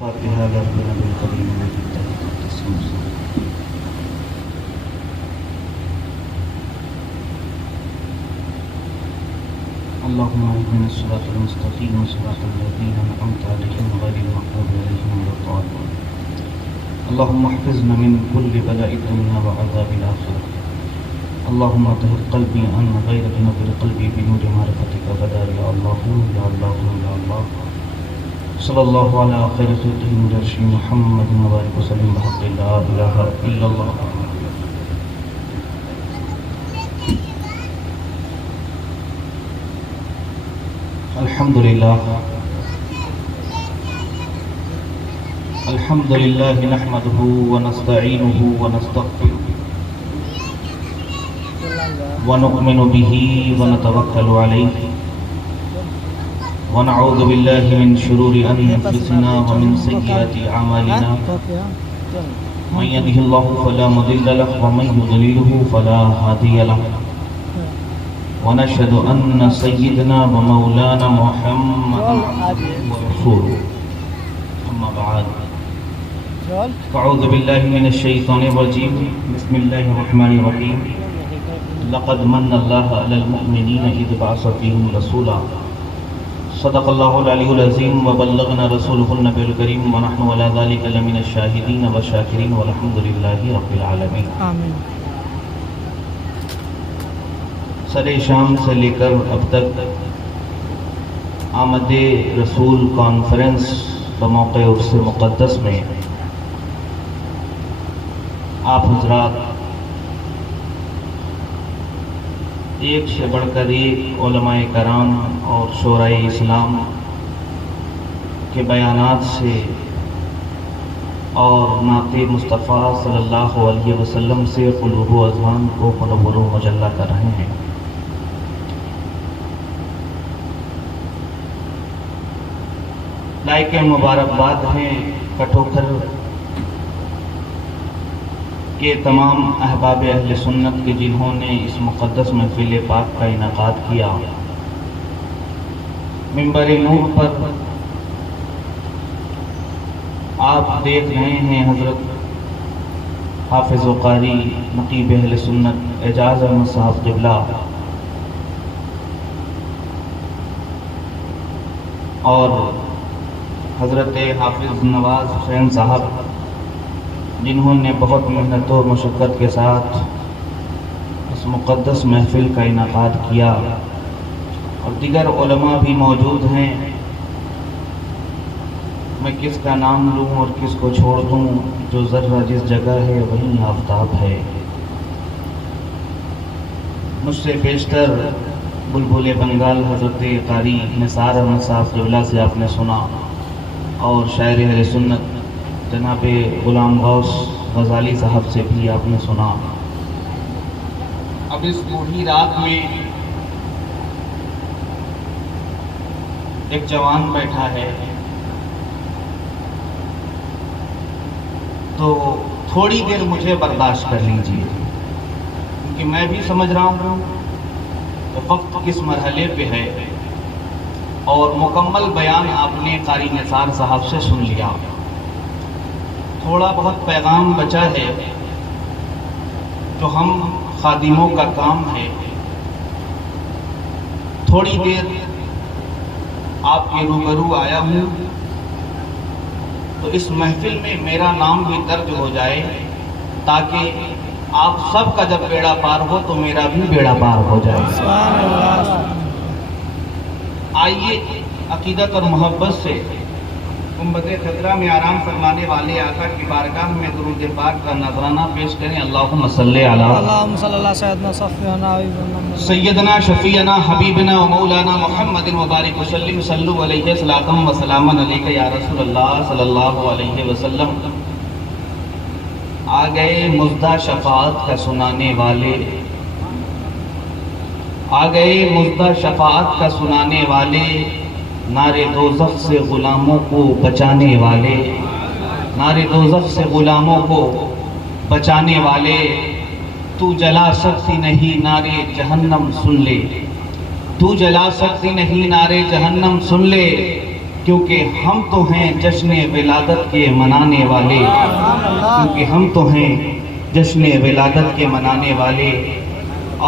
بهذا البلد الكريم الذي اتخذت الشمس اللهم اهدنا الصراط المستقيم صراط الذين انعمت عليهم غير المغضوب عليهم ولا الضالين اللهم احفظنا من كل بلاء الدنيا وعذاب الاخره اللهم طهر قلبي عن غيرك نور قلبي بنور معرفتك غدا يا الله يا الله يا الله صلی اللہ علیہ خیر خلقہ مرشد محمد مبارک وسلم بحق لا الہ الا اللہ. الحمد للہ نحمده ونستعینه ونستغفره ونؤمن به ونتوکل علیہ ونعوذ بالله من شرور أنفسنا ومن سيئات أعمالنا من يهده الله فلا مضل له ومن يضلله فلا هادي له ونشهد أن سيدنا ومولانا محمدا عبده ورسوله أما بعد فأعوذ بالله من الشيطان الرجيم بسم الله الرحمن الرحيم لقد من الله على المؤمنين إذ بعث فيهم رسولا صدق اللہ العلی العظیم وبلغنا رسولہ النبی الکریم ونحن على ذلك لمن الشاہدین والشاکرین والحمد للہ رب العالمین. آمین. سر شام سے لے کر اب تک آمد رسول کانفرنس بموقع عرس مقدس میں آپ حضرات ایک سے بڑھ کر ایک علماء کرام اور شورائے اسلام کے بیانات سے اور نعت مصطفیٰ صلی اللہ علیہ وسلم سے قلوب و اذہان کو منور و مجلہ کر رہے ہیں. لائق مبارکباد ہیں کٹوکھر کے تمام احباب اہل سنت کے جنہوں نے اس مقدس محفل پاک کا انعقاد کیا. منبر نور پر آپ دیکھ رہے ہیں حضرت حافظ و قاری نقیب اہل سنت اعجاز احمد صاحب قبلہ اور حضرت حافظ نواز حسین صاحب جنہوں نے بہت محنت و مشقت کے ساتھ اس مقدس محفل کا انعقاد کیا اور دیگر علماء بھی موجود ہیں. میں کس کا نام لوں اور کس کو چھوڑ دوں؟ جو ذرہ جس جگہ ہے وہیں آفتاب ہے. مجھ سے بیشتر بلبل بنگال حضرت قاری نثار احمد صاحب قبلہ سے آپ نے سنا اور شاعر اہل سنت جناب غلام غوث غزالی صاحب سے بھی آپ نے سنا. اب اس بوڑھی رات میں ایک جوان بیٹھا ہے تو تھوڑی دیر مجھے برداشت کر لیجیے کیونکہ میں بھی سمجھ رہا ہوں کہ وقت کس مرحلے پہ ہے اور مکمل بیان آپ نے قاری نثار صاحب سے سن لیا. تھوڑا بہت پیغام بچا ہے جو ہم خادموں کا کام ہے. تھوڑی دیر آپ کے روبرو آیا ہوں تو اس محفل میں میرا نام بھی درج ہو جائے تاکہ آپ سب کا جب بیڑا پار ہو تو میرا بھی بیڑا پار ہو جائے. آئیے عقیدت اور محبت سے گنبد خضرا میں آرام فرمانے والے آقا کی بارگاہ میں درود پاک کا نذرانہ پیش کریں. اللہم صلی علی سیدنا شفیعنا حبیبنا و مولانا محمد مبارک وسلم صلو علیہ صلاۃ و سلاما علیک یا رسول اللہ صلی اللہ علیہ وسلم. آ گئے مزدہ شفاعت کا سنانے والے، آ گئے مزدہ شفاعت کا سنانے والے، نارے دوزخ سے غلاموں کو بچانے والے، نارے دوزخ سے غلاموں کو بچانے والے. تو جلا سکتی نہیں نارے جہنم سن لے، تو جلا سکتی نہیں نارے جہنم سن لے. کیونکہ ہم تو ہیں جشن ولادت کے منانے والے، کیونکہ ہم تو ہیں جشن ولادت کے منانے والے۔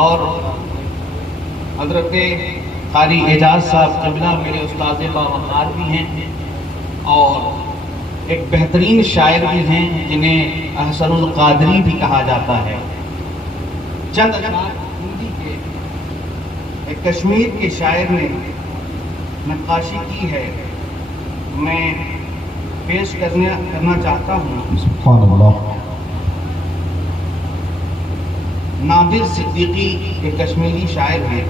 اور حضرت قاری اعجاز صاحب قبلہ میرے استاذ باوقار بھی ہیں اور ایک بہترین شاعر بھی ہیں جنہیں احسن القادری بھی کہا جاتا ہے۔ چند اشعار ہندی کے ایک کشمیر کے شاعر نے نقاشی کی ہے، میں پیش کرنا چاہتا ہوں۔ سبحان اللہ۔ نادر صدیقی ایک کشمیری شاعر ہیں،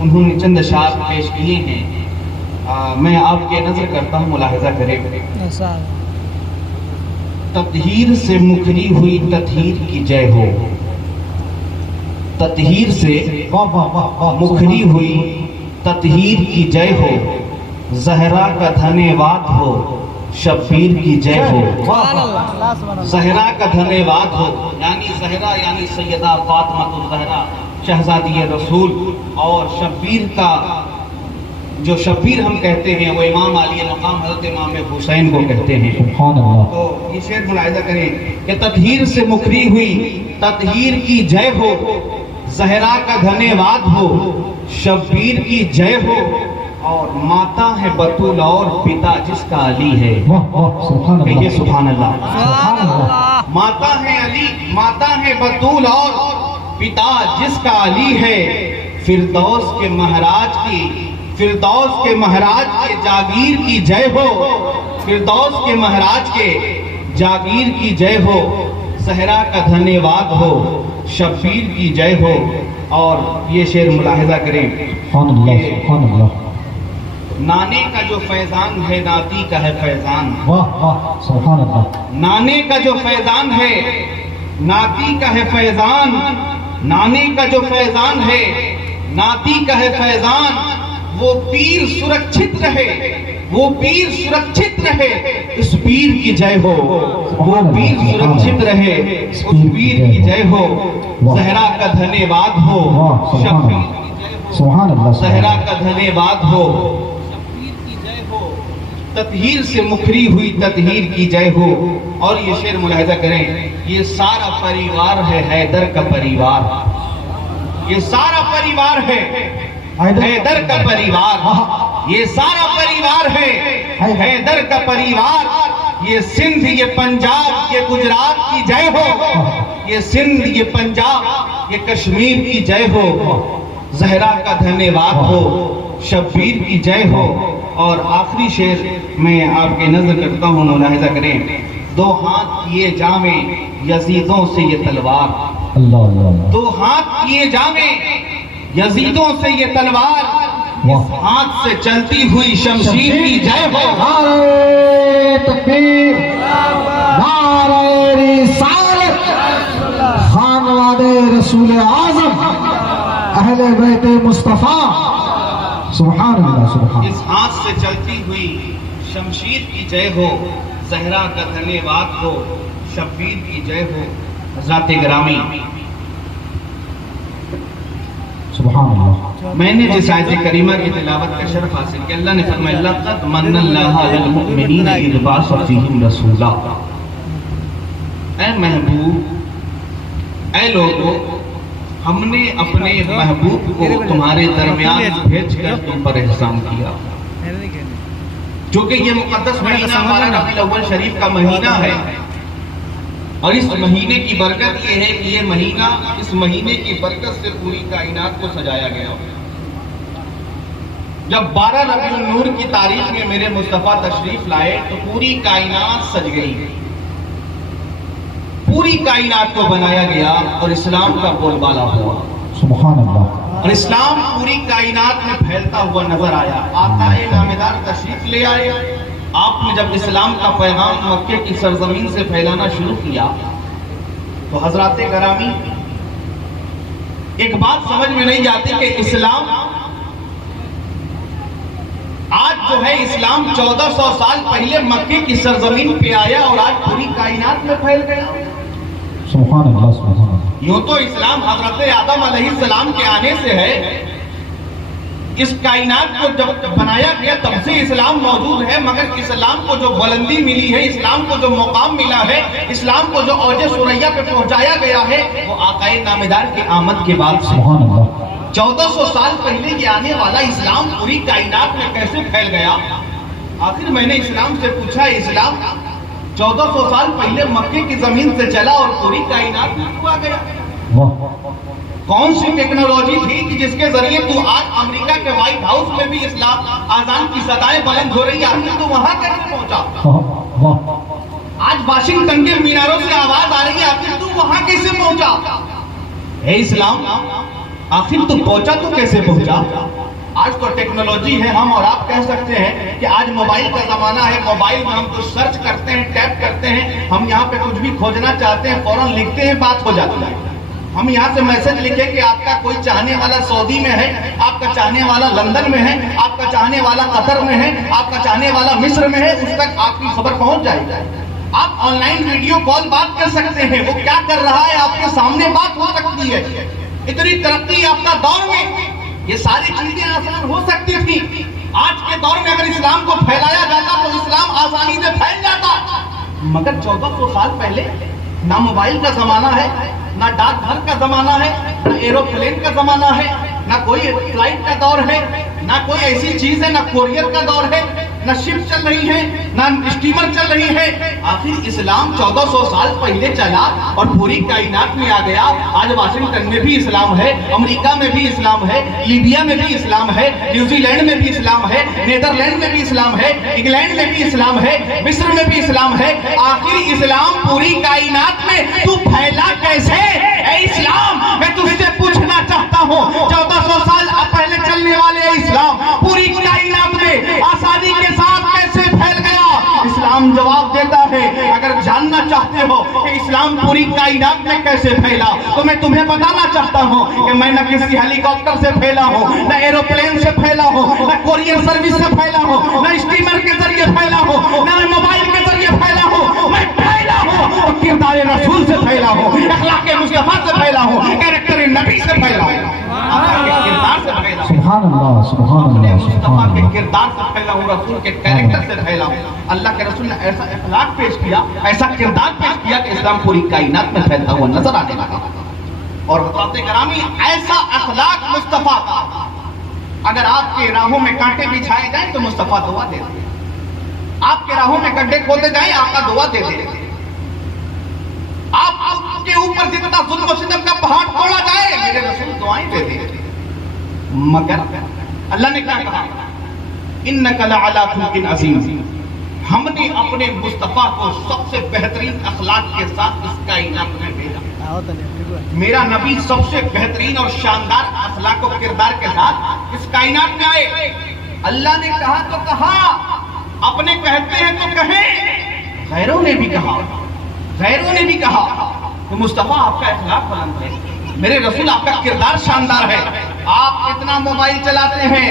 انہوں نے چند اشعار پیش کیے ہیں، میں آپ کے نظر کرتا ہوں، ملاحظہ کریں۔ تطہیر سے مکری ہوئی تطہیر کی جے ہو، تطہیر سے مکری ہوئی تطہیر کی جے ہو، زہرا کا دھنے واد ہو، شبیر کی جے ہو۔ زہرا کا دھنے واد ہو یعنی زہرا یعنی سیدہ فاطمہ الزہرا شہزادی رسول، اور شبیر کا جو شبیر ہم کہتے ہیں وہ امام علی مقام حضرت امام حسین کو کہتے ہیں۔ سبحان اللہ۔ تو یہ شعر ملاحظہ کریں کہ تطہیر سے مکری ہوئی تطہیر کی جے ہو، زہرا کا دھنے واد ہو، شبیر کی جے ہو، اور ماتا ہے بطول اور پتا جس کا علی ہے۔ سبحان اللہ۔ کہیے سبحان اللہ۔ سبحان اللہ۔ ماتا ہے علی، ماتا ہے بطول اور پتا جس کا علی ہے، فردوس کے مہراج کی، فردوس کے مہراج کے جاگیر کی جے ہو، فردوس کے مہراج کے جاگیر کی جے ہو، زہرا کا دھنے واد ہو، شبیر کی جے ہو۔ اور یہ شعر ملاحظہ کریں، سبحان اللہ۔ سبحان اللہ۔ نانے کا جو فیضان ہے ناتی کا ہے فیضان، واہ واہ، سبحان اللہ۔ نانے کا جو فیضان ہے ناتی کا ہے فیضان، نانے کا جو فیضان ہے ناتی کا ہے فیضان، وہ پیر سرکشت رہے، وہ پیر سرکشت رہے، اس پیر کی جے ہو، وہ پیر سرکشت رہے، اس پیر کی جے ہو، زہرا کا دھنے واد ہو، شبیر کی جے ہو، سبحان اللہ۔ زہرا کا دھنے واد ہو، شبیر کی جے ہو، تطہیر سے مکری ہوئی تطہیر کی جے ہو۔ اور یہ شعر ملاحظہ کریں، یہ سارا پریوار ہے حیدر کا پریوار، یہ سارا پریوار ہے حیدر کا پریوار، یہ سارا پریوار ہے حیدر کا پریوار، یہ سندھ یہ پنجاب یہ گجرات کی جے ہو، یہ سندھ یہ پنجاب یہ کشمیر کی جے ہو، زہرا کا دھنے واد ہو، شبیر کی جے ہو۔ اور آخری شعر میں آپ کے نظر کرتا ہوں، ملاحظہ کریں، دو ہاتھ کیے جامیں یزیدوں سے یہ تلوار، اللہ اللہ۔ دو ہاتھ کیے جامیں یزیدوں سے یہ تلوار، اس ہاتھ سے چلتی ہوئی شمشیر کی جے ہو۔ نعرہ تکبیر، نعرہ رسالت، خانواد رسول اعظم، اہل بیت مصطفیٰ، سبحان اللہ۔ سبحان اس ہاتھ سے چلتی ہوئی شمشیر کی جے ہو، زہرا کا دھنے واد ہو، شبیر کی جے ہو۔ حضرات گرامی، سبحان اللہ۔ میں نے جس آیت کریمہ کی تلاوت کا شرف حاصل کیا، اللہ نے فرمایا لقد من اللہ علی المؤمنین اذ بعث فیہم رسولا۔ اے محبوب، اے لوگو، ہم نے اپنے محبوب کو تمہارے درمیان بھیج کر تم پر احسان کیا، چونکہ یہ مقدس مہینہ ہمارا ربیع الاول شریف کا مہینہ ہے، اور اس مہینے کی برکت یہ ہے کہ یہ مہینہ، اس مہینے کی برکت سے پوری کائنات کو سجایا گیا۔ جب 12 ربیع النور کی تاریخ میں میرے مصطفیٰ تشریف لائے تو پوری کائنات سج گئی، پوری کائنات کو بنایا گیا اور اسلام کا بول بالا ہوا، سبحان اللہ۔ اور اسلام پوری کائنات میں پھیلتا ہوا نظر آیا۔ آقا نامدار تشریف لے آئے، آپ نے جب اسلام کا پیغام مکے کی سرزمین سے پھیلانا شروع کیا تو حضرات گرامی ایک بات سمجھ میں نہیں جاتی کہ اسلام آج جو ہے، اسلام 1400 سال پہلے مکے کی سرزمین پہ آیا اور آج پوری کائنات میں پھیل گیا۔ سبحان اللہ۔ سبحان اللہ۔ یوں تو اسلام حضرت آدم علیہ السلام کے آنے سے ہے، اس کائنات کو جب بنایا گیا تب سے اسلام موجود ہے، مگر اسلام کو جو بلندی ملی ہے، اسلام کو جو مقام ملا ہے، اسلام کو جو اوج ثریا پہ پہنچایا گیا ہے، وہ آقا نامدار کی آمد کے بعد سے۔ سبحان اللہ۔ 1400 سال پہلے یہ آنے والا اسلام پوری کائنات میں کیسے پھیل گیا؟ آخر میں نے اسلام سے پوچھا، اسلام 1400 سال پہلے مکے کی زمین سے چلا اور پوری کائنات میں کیوں آ گیا؟ واہ، کون سی ٹیکنالوجی تھی کہ جس کے ذریعے تو آج امریکہ کے وائٹ ہاؤس میں بھی اسلام آزان کی صدائیں بلند ہو رہی ہیں، تو وہاں کیسے پہنچا؟ واہ، آج واشنگٹن کے میناروں سے آواز آ رہی ہے، آخر تو وہاں کیسے پہنچا؟ اے اسلام، آخر تو پہنچا تو کیسے پہنچا؟ آج تو ٹیکنالوجی ہے، ہم اور آپ کہہ سکتے ہیں کہ آج موبائل کا زمانہ ہے، موبائل میں ہم کچھ سرچ کرتے ہیں، ٹیپ کرتے ہیں، ہم یہاں پہ کچھ بھی کھوجنا چاہتے ہیں، فوراً لکھتے ہیں، بات ہو جاتی ہے۔ ہم یہاں سے میسج لکھیں کہ آپ کا کوئی چاہنے والا سعودی میں ہے، آپ کا چاہنے والا لندن میں ہے، آپ کا چاہنے والا قطر میں ہے، آپ کا چاہنے والا مصر میں ہے، اس تک آپ کی خبر پہنچ جائے گی۔ آپ آن لائن ویڈیو کال بات کر سکتے ہیں، وہ کیا کر رہا ہے آپ کے سامنے بات ہو سکتی ہے۔ اتنی ترقی یافتہ دور میں یہ ساری چیزیں آسان ہو سکتی تھی۔ آج کے دور میں اگر اسلام کو پھیلایا جاتا تو اسلام آسانی سے پھیل جاتا، مگر 1400 سال پہلے نہ موبائل کا زمانہ ہے، نہ ڈاک گھر کا زمانہ ہے، نہ ایروپلین کا زمانہ ہے، نہ کوئی فلائٹ کا دور ہے، نہ کوئی ایسی چیز ہے، نہ کوریئر کا دور ہے، نہ شپ چل رہی ہے، نہ اسٹیمر چل رہی ہے۔ آخر اسلام 1400 سال پہلے چلا اور پوری کائنات میں آ گیا۔ آج واشنگٹن میں بھی اسلام ہے، امریکہ میں بھی اسلام ہے، لیبیا میں بھی اسلام ہے، نیوزی لینڈ میں بھی اسلام ہے، نیدرلینڈ میں بھی اسلام ہے، انگلینڈ میں بھی اسلام ہے، مصر میں بھی اسلام ہے۔ آخر اسلام پوری کائنات میں تو پھیلا کیسے؟ اے اسلام، میں تجھ سے پوچھنا چاہتا ہوں، 1400 سال پہلے چلنے والے اسلام پوری کائنات میں آسانی کے ساتھ کیسے پھیل گیا؟ اسلام جواب دیتا ہے، اگر جاننا چاہتے ہو کہ اسلام پوری کائنات میں کیسے پھیلا تو میں تمہیں بتانا چاہتا ہوں کہ میں نہ کسی ہیلی کاپٹر سے پھیلا ہوں، نہ ایروپلین سے پھیلا ہوں، نہ کوریئر سروس سے پھیلا ہوں، نہ اسٹیمر کے ذریعے پھیلا ہوں، نہ موبائل کے ذریعے پھیلا ہوں۔ میں پھیلا ہوں اور کردار رسول سے پھیلا ہوں، اخلاق مصطفیٰ سے پھیلا ہوں، کریکٹر نبی سے پھیلا ہوں، آقا کے کردار سے پھیلا ہوں، سبحان اللہ، سبحان اللہ، مصطفیٰ سبحان کے اللہ۔ کردار سے پھیلا ہوں، رسول کے کریکٹر سے پھیلا ہوں۔ اللہ کے رسول نے ایسا اخلاق پیش کیا، ایسا کردار پیش کیا کہ اسلام پوری کائنات میں پھیلتا ہوا نظر آنے لگا۔ اور حضرات گرامی، ایسا اخلاق مصطفیٰ کا، اگر آپ کے راہوں میں کانٹے بچھائے جائیں تو مصطفیٰ دعا دے دے، آپ کے راہوں میں گڈھے کھودے جائیں آقا دعا دے دے، آپ کے اوپر جتنا ظلم و ستم کا پہاڑ توڑا جائے میرے رسول دعائیں دے دے۔ مگر اللہ نے کیا کہا؟ اِنَّكَ لَعَلَىٰ خُلُقٍ عَظِيمٍ۔ ہم نے اپنے مصطفیٰ کو سب سے بہترین اخلاق کے ساتھ اس کائنات میں بھیجا۔ میرا نبی سب سے بہترین اور شاندار اخلاق و کردار کے ساتھ اس کائنات میں آئے۔ اللہ نے کہا تو کہا، اپنے کہتے ہیں تو کہیں، غیروں نے بھی کہا، غیروں نے بھی کہا کہ مصطفیٰ آپ کا اخلاق بلند ہے، میرے رسول آپ کا کردار شاندار ہے۔ آپ اتنا موبائل چلاتے ہیں،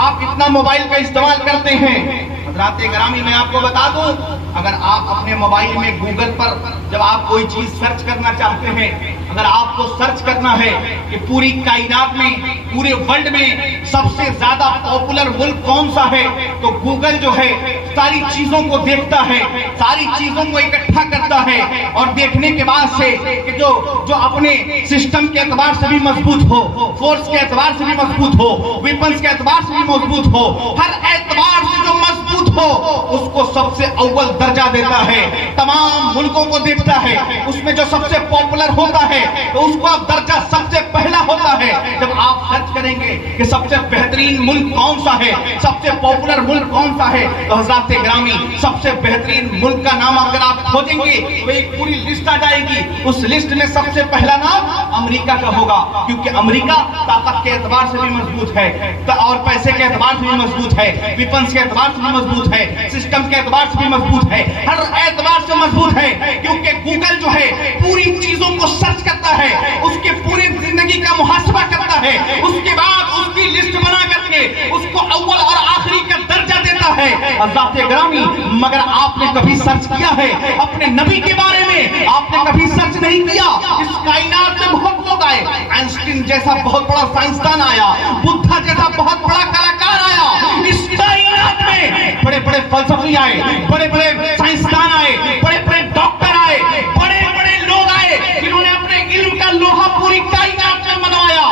آپ اتنا موبائل کا استعمال کرتے ہیں۔ حضرات گرامی، میں آپ کو بتا دوں، اگر آپ اپنے موبائل میں گوگل پر جب آپ کوئی چیز سرچ کرنا چاہتے ہیں، اگر آپ کو سرچ کرنا ہے کہ پوری کائنات میں، پورے ورلڈ میں سب سے زیادہ پاپولر ملک کون سا ہے، تو گوگل جو ہے ساری چیزوں کو دیکھتا ہے، ساری چیزوں کو اکٹھا کرتا ہے، اور دیکھنے کے بعد سے کہ جو اپنے سسٹم کے اعتبار سے بھی مضبوط ہو، فورس کے اعتبار سے بھی مضبوط ہو، ویپنز کے اعتبار سے بھی مضبوط ہو، ہر اعتبار سے جو مضبوط ہو اس کو سب سے اول درجہ دیتا ہے، تمام ملکوں کو دیکھتا ہے، اس میں جو سب سے پاپولر ہوتا ہے تو اس کو درجہ سب سے پہلا ہوتا ہے۔ جب آپ سرچ کریں گے کہ سب سے بہترین ملک کون سا ہے، سب سے پاپولر ملک کون سا ہے، تو حضرات گرامی سب سے بہترین ملک کا نام اگر آپ کھوجیں گے تو ایک پوری لسٹ آ جائے گی، اس لسٹ میں سب سے پہلا نام امریکہ کا ہوگا، کیونکہ امریکہ طاقت کے اعتبار سے بھی مضبوط ہے اور پیسے کے اعتبار سے بھی مضبوط ہے، ویپنز کے اعتبار سے بھی مضبوط ہے، سسٹم کے اعتبار سے بھی مضبوط ہے، ہر اعتبار سے مضبوط ہے، کیونکہ گوگل جو ہے پوری چیزوں کو سرچ کرتا ہے، اس کے پوری زندگی کا محاسبہ کرتا ہے، اس کے بعد اس کی لسٹ بنا کر کے اس کو اول اور آخری کا درجہ دیتا ہے۔ حضرات گرامی، مگر آپ نے کبھی سرچ کیا ہے اپنے نبی کے بارے میں؟ آپ نے کبھی سرچ نہیں کیا؟ اس کائنات میں بہت لوگ آئے، آئنسٹین جیسا بہت بڑا سائنسدان آیا، بدھا جیسا بہت بڑا کلاکار آیا، اس کائنات میں بڑے بڑے فلسفی آئے، بڑے بڑے سائنسدان آئے، بڑے بڑے ڈاکٹر آئے، بڑے بڑے لوگ آئے جنہوں نے اپنے علم کا لوہا پوری کائنات میں منوایا،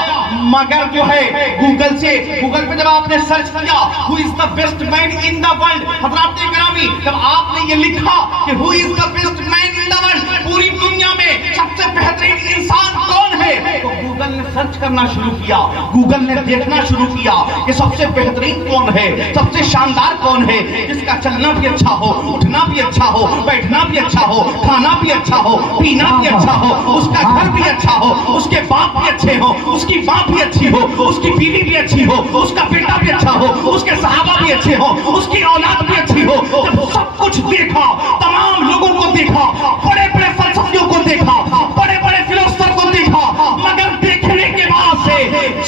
مگر جو ہے گوگل پہ جب آپ نے سرچ کیا who is the best man in the world، حضرات گرامی جب آپ نے یہ لکھا کہ who is the best man in the world، پوری دنیا میں سب سے بہترین انسان کون ہے، تو گوگل نے سرچ کرنا شروع کیا، گوگل نے دیکھنا شروع کیا کہ سب سے بہترین کون ہے، سب سے شاندار کون ہے، جس کا چلنا بھی اچھا ہو، اٹھنا بھی اچھا ہو، بیٹھنا بھی اچھا ہو، کھانا بھی اچھا ہو، پینا بھی اچھا ہو، اس کا گھر بھی اچھا ہو، اس کے باپ بھی اچھے ہو، اس کی ماں بھی اچھی ہو، اس کی بیوی بھی اچھی ہو، اس کا بیٹا بھی اچھا ہو، اس کے صحابہ بھی اچھے ہو، اس کی اولاد بھی اچھی ہو، جب سب کچھ دیکھا، تمام لوگوں کو دیکھا، بڑے بڑے فلسفیوں کو دیکھا، بڑے بڑے فلسفر کو دیکھا، مگر دیکھنے کے بعد سے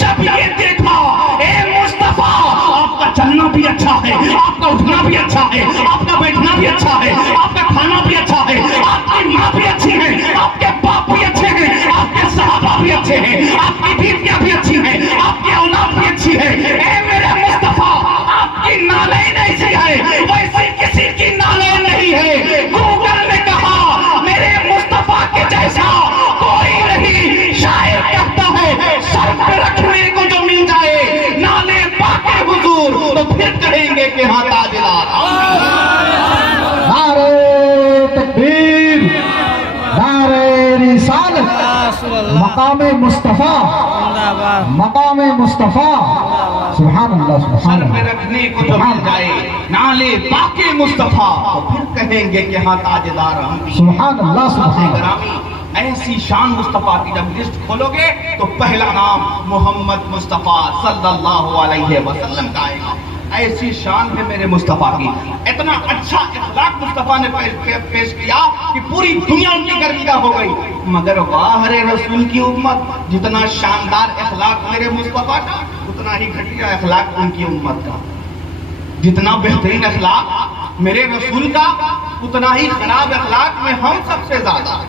جب یہ دیکھا اے مصطفیٰ آپ کا چلنا بھی اچھا ہے، آپ کا اٹھنا بھی اچھا ہے، آپ کا بیٹھنا بھی اچھا ہے، آپ کا کھانا بھی اچھا ہے، آپ کی ماں بھی اچھی ہے، آپ کے باپ بھی اچھے ہیں، آپ کے صحابہ بھی اچھے ہیں، آپ کی بیویاں بھی اچھی ہیں، آپ کی اولاد بھی اچھی ہے، اے میرے مصطفیٰ آپ کی نالین ایسی ہے ویسی کسی کی نالین نہیں ہے، گوگل نے کہا میرے مصطفیٰ کے جیسا کوئی نہیں، شاعر کہتا ہے سر پہ رکھنے کو جو مل جائے نالے پاک حضور تو پھر کہیں گے کہ ہاں تاجدار۔ نعرہ تکبیر، نعرہ رسالت، مقام مصطفیٰ، مقام مصطفیٰ، سبحان اللہ سبحان سر پہ اللہ، رکھنے کو جو مل جائے نالے پاک مصطفیٰ تو پھر کہیں گے کہ ہاں تاجدار ہم بھی۔ سبحان اللہ سبحان اللہ۔ گرامی ایسی شان مصطفیٰ کی جب لسٹ کھولو گے تو پہلا نام محمد مصطفیٰ صلی اللہ علیہ وسلم کا آئے گا۔ ایسی شان ہے میرے مصطفیٰ کی، اتنا اچھا اخلاق مصطفیٰ نے پیش کیا کہ پوری دنیا ان کی گرفتہ ہو گئی، مگر واہ رے رسول کی امت، جتنا شاندار اخلاق میرے مصطفیٰ کا اتنا ہی گھٹیا اخلاق ان کی امت کا، جتنا بہترین اخلاق میرے رسول کا اتنا ہی خراب اخلاق میں ہم سب سے زیادہ۔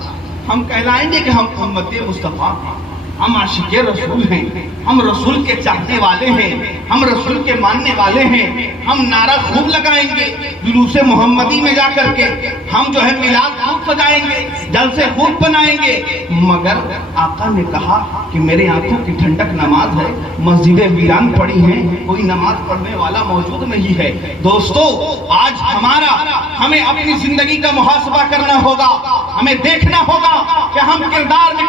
ہم کہلائیں گے کہ ہم امت مصطفیٰ ہیں، ہم عاشق رسول ہیں، ہم رسول کے چاہنے والے ہیں، ہم رسول کے ماننے والے ہیں، ہم نعرہ خوب لگائیں گے جلوس محمدی میں جا کر کے، ہم جو ہے میلاد خوب سجائیں گے، جلسے خوب بنائیں گے، مگر آقا نے کہا کہ میرے آنکھوں کی ٹھنڈک نماز ہے، مسجدیں ویران پڑی ہیں، کوئی نماز پڑھنے والا موجود نہیں ہے۔ دوستو آج ہمیں اپنی زندگی کا محاسبہ کرنا ہوگا، ہمیں دیکھنا ہوگا کہ ہم کردار میں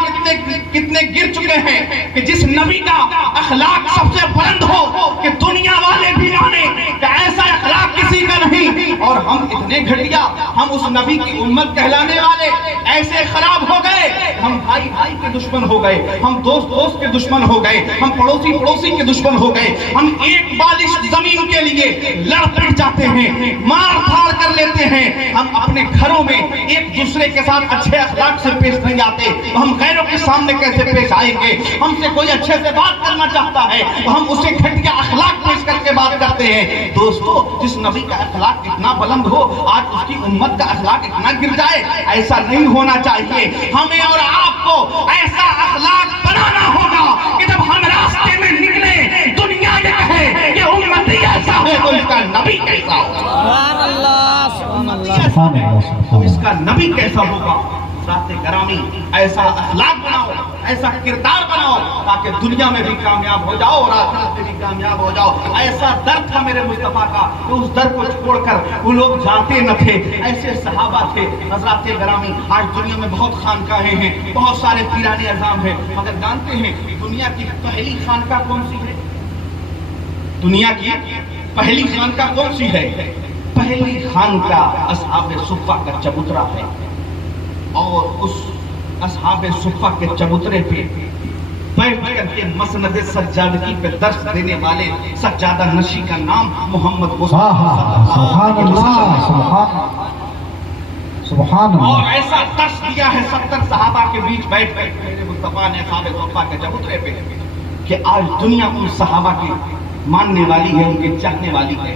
کتنے گر چکے ہیں کہ جس نبی کا اخلاق سب سے بلند ہو کہ دنیا والے بھی مانے کہ ایسا اخلاق کسی کا نہیں، اور ہم اتنے گھٹیا، ہم اس نبی کی امت کہلانے والے ایسے خراب ہو گئے، ہم بھائی بھائی کے دشمن ہو گئے، ہم دوست دوست کے دشمن ہو گئے، ہم پڑوسی پڑوسی کے دشمن ہو گئے، ہم ایک بالش زمین کے لیے لڑ پڑ جاتے ہیں، مار دھاڑ کر لیتے ہیں، ہم اپنے گھروں میں ایک دوسرے کے ساتھ اچھے اخلاق سے پیش نہیں آتے، ہم غیروں کے سامنے کیسے پیش آئیں گے؟ ہم سے کوئی اچھے سے بات کرنا چاہتا ہے تو ہم اسے گھٹیا اخلاق پیش کر کے بات کرتے ہیں۔ دوستو جس نبی کا اخلاق اتنا بلند ہو آج اس کی امت کا اخلاق اتنا گر جائے، ایسا نہیں ہونا چاہیے۔ ہمیں اور آپ کو ایسا اخلاق بنانا ہوگا کہ جب ہم راستے میں نکلیں دنیا یہ کہے کہ امتی ایسا ہے تو اس کا نبی کیسا ہوگا، سبحان اللہ سبحان اللہ، سبحان اللہ سبحان تو اس اللہ۔ کا نبی کیسا ہوگا۔ ذات گرامی ایسا اخلاق بناؤ، ایسا کردار بناؤ تاکہ دنیا میں بھی کامیاب ہو جاؤ اور آخرت میں بھی کامیاب ہو جاؤ۔ ایسا در تھا میرے مصطفیٰ کا کہ اس در کو چھوڑ کر وہ لوگ جاتے نہ تھے، ایسے صحابہ تھے۔ حضرات گرامی آج دنیا میں بہت خانقاہیں ہیں، بہت سارے پیرانے اعظام ہیں، مگر جانتے ہیں دنیا کی پہلی خانقاہ کون سی ہے؟ دنیا کی پہلی خانقاہ کون سی ہے؟ پہلی خانقاہ اصحاب صفہ کا چبوترا ہے، اور اس اصحاب صفہ کے چبوترے پہ بیٹھ کر کے مسند سجادگی پہ درس دینے والے سجادہ نشی کا نام محمد مصطفیٰ سبحان اللہ سبحان سبحان اور اللہ۔ ایسا درس دیا ہے 70 صحابہ کے بیچ بیٹھ کر میرے مصطفیٰ نے اصحاب صفہ کے چبوترے پہ کہ آج دنیا ان صحابہ کی ماننے والی ہے، ان کے چاہنے والی ہے۔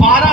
12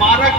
12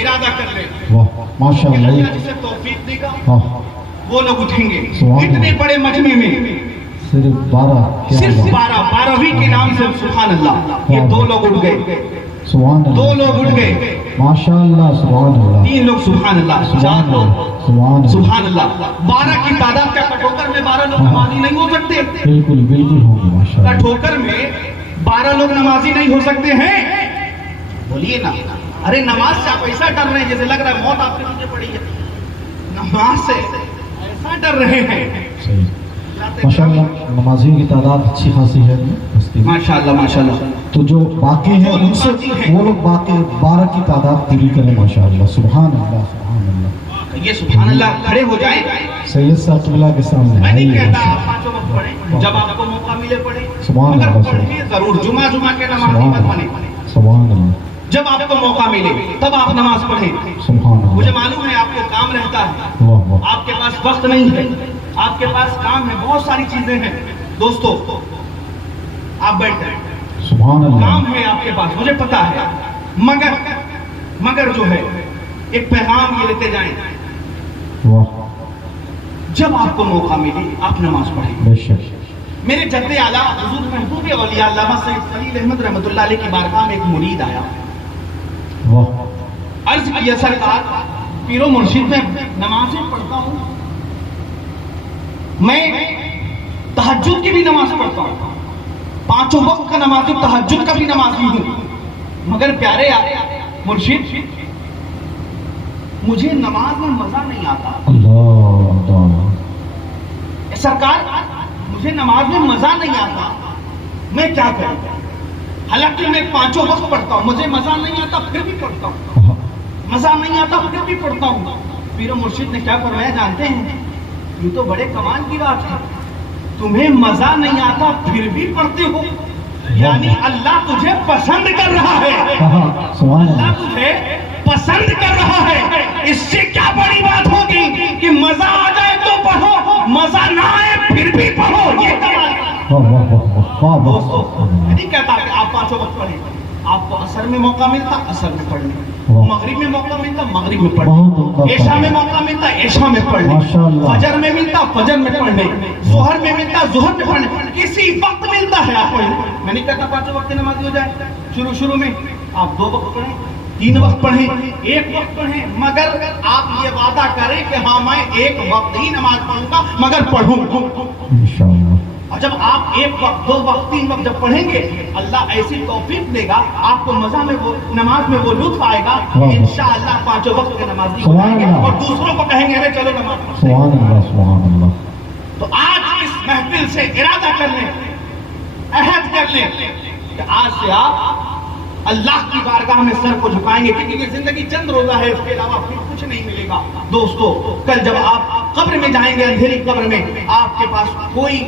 ارادہ کر لیں واہ ماشاء کہ اللہ اللہ جسے توفیق دے گا واہ وہ لوگ اٹھیں گے سبحان اتنے اللہ۔ بڑے مجمع میں صرف 12 کیا صرف بات 12ویں کے نام سے سبحان اللہ یہ 2 لوگ اٹھ گئے سبحان اللہ 2 لوگ اٹھ گئے ماشاء اللہ سبحان اللہ 3 لوگ سبحان اللہ 4 سبحان لوگ اللہ سبحان اللہ سبحان اللہ 12 کی تعداد کا ٹھوکر میں 12 لوگ نمازی نہیں ہو سکتے بالکل بالکل ہوگی ماشاء اللہ ٹھوکر میں 12 لوگ نمازی نہیں ہو سکتے ہیں بولیے نا ارے نماز سے آپ ایسا ڈر رہے ہیں جیسے لگ رہا ہے موت آپ کے پیچھے پڑی ہے نماز سے ایسا ڈر رہے ہیں صحیح ماشاء اللہ نمازیوں کی تعداد اچھی خاصی ہے بستی میں۔ ماشاءاللہ ماشاءاللہ تو جو باقی ہیں ان سے وہ لوگ باقی 12 کی تعداد پوری کریں ماشاء اللہ سبحان اللہ سبحان اللہ یہ سبحان اللہ کھڑے ہو جائیں سید صاحب قبلہ کے سامنے میں نہیں آئیے کہتا ماشاء آپ 5 وقت پڑھیں جب آپ کو موقع ملے پڑھیں سبحان مگر اللہ، پڑھیے ضرور جمعہ کے نمازی سبحان مت اللہ بنے سبحان اللہ جب آپ کو موقع ملے تب آپ نماز پڑھیں سبحان مجھے اللہ معلوم ہے آپ کو کام رہتا ہے واہ واہ آپ کے پاس وقت نہیں ہے آپ کے پاس کام ہے بہت ساری چیزیں ہیں دوستو آپ بیٹھ جائیں سبحان اللہ کام ہے آپ کے پاس مجھے پتا ہے مگر جو ہے ایک پیغام یہ لیتے جائیں واہ جب آپ کو موقع ملے آپ نماز پڑھیں بے شک میرے جد اعلیٰ حضور محبوب اولیاء علامہ سید خلیل احمد رحمۃ اللہ علیہ کی بارگاہ میں ایک مرید آیا واہ عرض کیا سرکار پیر و مرشد میں نمازیں پڑھتا ہوں میں تہجد کی بھی نماز پڑھتا ہوں 5 وقت کا نماز تہجد کا بھی نمازی ہوں مگر پیارے مرشد مجھے نماز میں مزہ نہیں آتا اللہ اللہ سرکار مجھے نماز میں مزہ نہیں آتا میں کیا کروں حالانکہ میں 5 وقت پڑھتا ہوں مجھے مزہ نہیں آتا پھر بھی پڑھتا ہوں مزہ نہیں آتا پھر بھی پڑھتا ہوں پیر و مرشد نے کیا فرمایا جانتے ہیں یہ تو بڑے کمال کی بات ہے تمہیں مزہ نہیں آتا پھر بھی پڑھتے ہو یعنی اللہ تجھے پسند کر رہا ہے سبحان اللہ اللہ تجھے پسند کر رہا ہے اس سے کیا بڑی بات ہوگی کہ مزہ آ جائے تو پڑھو مزہ نہ آئے پھر بھی پڑھو یہ کمال ہے واہ واہ واہ واہ دوستو واہ میں نہیں کہتا کہ آپ 5 وقت پڑھیں آپ کو عصر میں موقع ملتا عصر میں پڑھ لیں واہ۔ مغرب میں موقع ملتا مغرب میں پڑھ بہت عمدہ لیں عشاء میں موقع ملتا عشاء میں پڑھ لیں ماشاء اللہ۔ فجر میں ملتا فجر میں پڑھ لیں ظہر میں ملتا ظہر میں پڑھ لیں کسی وقت ملتا ہے آپ پڑھ لیں میں نہیں کہتا 5 وقت نمازی ہو جائے شروع میں آپ 2 وقت پڑھیں 3 وقت پڑھیں 1 وقت پڑھیں مگر آپ یہ وعدہ کریں کہ ہاں میں 1 وقت ہی نماز پڑھوں گا مگر پڑھوں انشاءاللہ اور جب آپ 1 وقت 2 وقت 3 وقت جب پڑھیں گے اللہ ایسی توفیق دے گا آپ کو مزہ میں وہ نماز میں وہ لطف آئے گا انشاءاللہ 5 وقت کے نمازی ہو جائیں گے اور دوسروں کو کہیں گے ارے چلو نماز پڑھتے ہیں۔ سبحان اللہ سبحان اللہ تو آج اس محفل سے ارادہ کر لیں عہد کر لیں کہ آج سے آپ اللہ کی بارگاہ میں سر کو جھکائیں گے کیونکہ یہ زندگی چند روزہ ہے اس کے علاوہ پھر کچھ نہیں ملے گا دوستو کل جب آپ قبر میں جائیں گے اندھیری قبر میں آپ کے پاس کوئی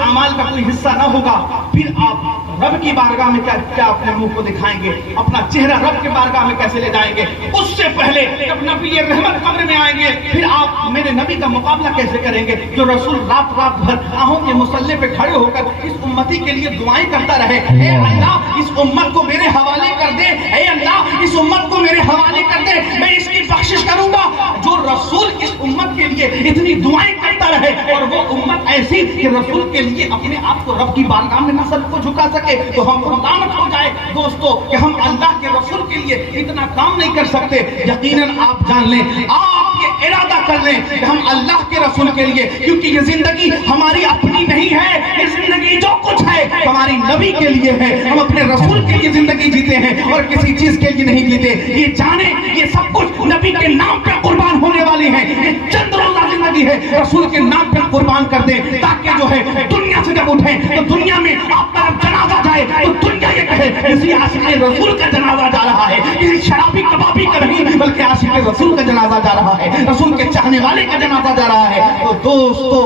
اعمال کا کوئی حصہ نہ ہوگا پھر آپ رب کی بارگاہ میں کیا اپنے منہ کو دکھائیں گے اپنا چہرہ رب کی بارگاہ میں کیسے لے جائیں گے اس سے پہلے جب نبی رحمت قبر میں آئیں گے پھر آپ میرے نبی کا مقابلہ کیسے کریں گے جو رسول رات بھر آہوں کے مصلے پہ کھڑے ہو کر اس امتی کے لیے دعائیں کرتا رہے اے اللہ اس امت کو میرے حوالے کر دے اے اللہ اس امت کو میرے حوالے کر دے میں اس کی بخشش کروں گا جو رسول اس امت کے لیے اتنی دعائیں کرتا رہے اور وہ امت ایسی کہ رسول کے لیے اپنے آپ کو رب کی بارگاہ میں نہ سر کو جھکا سکے تو ہم کو قیامت ہو جائے دوستو کہ ہم اللہ کے رسول کے لیے اتنا کام نہیں کر سکتے یقیناً آپ جان لیں آپ یہ ارادہ کر لیں کہ ہم اللہ کے رسول کے لیے کیونکہ یہ زندگی ہماری اپنی نہیں ہے یہ زندگی جو کچھ ہے ہماری نبی کے لیے ہے ہم اپنے رسول کے لیے زندگی جیتے ہیں اور کسی چیز کے لیے نہیں جیتے یہ جانیں یہ سب کچھ نبی کے نام پہ قربان ہونے والی ہے یہ چند روزہ زندگی ہے رسول کے نام پہ قربان کر دیں تاکہ جو ہے دنیا سے جب اٹھیں تو دنیا میں آپ کا جنازہ جائے تو دنیا یہ کہے کسی عاشق رسول کا جنازہ جا رہا ہے کسی شرابی کبابی کا نہیں بلکہ عاشق رسول کا جنازہ جا رہا ہے رسول کے چاہنے والے کا جنازہ جا رہا ہے تو دوستو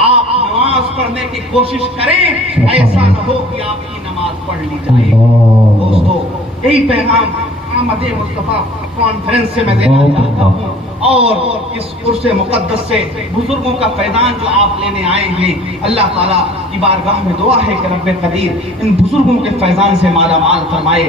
آپ نماز پڑھنے کی کوشش کریں ایسا نہ ہو کہ آپ کی نماز پڑھ لی جائے دوستو یہی پیغام آمد مصطفیٰ کانفرنس سے میں دینا چاہتا ہوں اور اس عرص مقدس سے بزرگوں کا فیضان جو آپ لینے آئے ہیں اللہ تعالیٰ کی بارگاہ میں دعا ہے کہ رب قدیر ان بزرگوں کے فیضان سے مالا مال فرمائے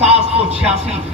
786